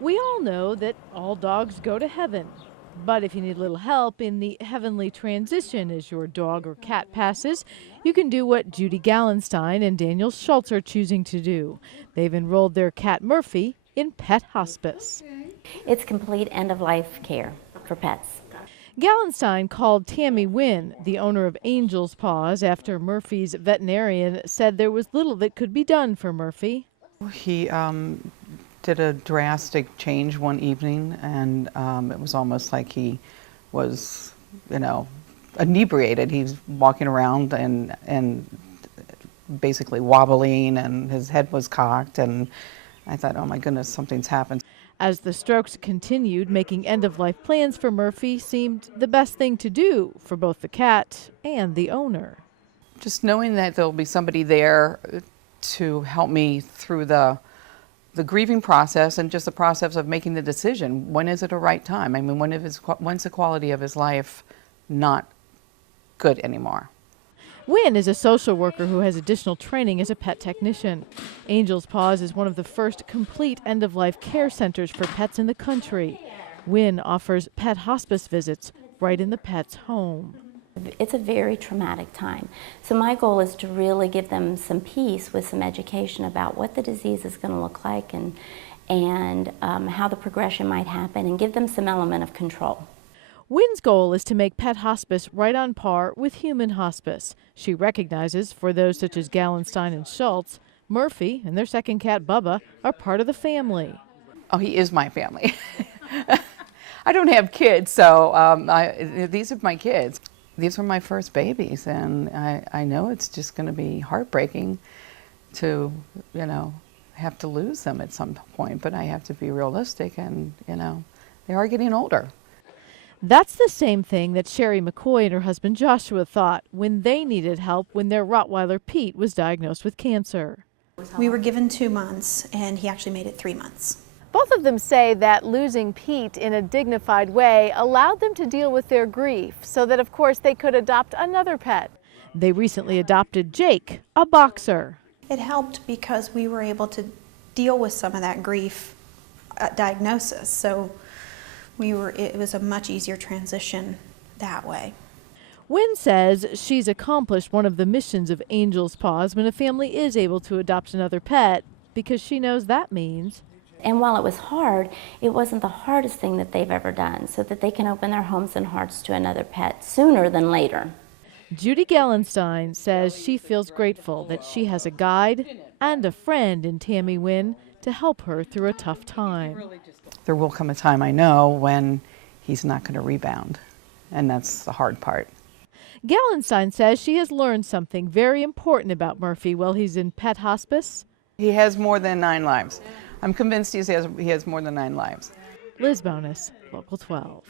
We all know that all dogs go to heaven. But if you need a little help in the heavenly transition as your dog or cat passes, you can do what Judy Gallenstein and Daniel Schultz are choosing to do. They've enrolled their cat Murphy in pet hospice. It's complete end-of-life care for pets. Gallenstein called Tammy Wynn, the owner of Angel's Paws, after Murphy's veterinarian said there was little that could be done for Murphy. He did a drastic change one evening, and it was almost like he was, inebriated. He was walking around and basically wobbling, and his head was cocked, and I thought, oh my goodness, something's happened. As the strokes continued, making end-of-life plans for Murphy seemed the best thing to do for both the cat and the owner. Just knowing that there'll be somebody there to help me through the grieving process and just the process of making the decision. When is it a right time? I mean, when's the quality of his life not good anymore? Wynn is a social worker who has additional training as a pet technician. Angel's Paws is one of the first complete end-of-life care centers for pets in the country. Wynn offers pet hospice visits right in the pet's home. It's a very traumatic time. So my goal is to really give them some peace with some education about what the disease is going to look like and how the progression might happen, and give them some element of control. Wynn's goal is to make pet hospice right on par with human hospice. She recognizes for those such as Gallenstein and Schultz, Murphy and their second cat, Bubba, are part of the family. Oh, he is my family. I don't have kids, so these are my kids. These were my first babies, and I know it's just going to be heartbreaking to, have to lose them at some point, but I have to be realistic, and, they are getting older. That's the same thing that Sherry McCoy and her husband Joshua thought when they needed help when their Rottweiler Pete was diagnosed with cancer. We were given 2 months, and he actually made it 3 months. Both of them say that losing Pete in a dignified way allowed them to deal with their grief so that, of course, they could adopt another pet. They recently adopted Jake, a boxer. It helped because we were able to deal with some of that grief diagnosis, so it was a much easier transition that way. Wynn says she's accomplished one of the missions of Angel's Paws when a family is able to adopt another pet, because she knows that means. And while it was hard, it wasn't the hardest thing that they've ever done, so that they can open their homes and hearts to another pet sooner than later. Judy Gallenstein says she feels grateful that she has a guide and a friend in Tammy Wynn to help her through a tough time. There will come a time, I know, when he's not going to rebound, and that's the hard part. Gallenstein says she has learned something very important about Murphy while he's in pet hospice. He has more than 9 lives. I'm convinced he has more than 9 lives. Liz Bonis, Local 12.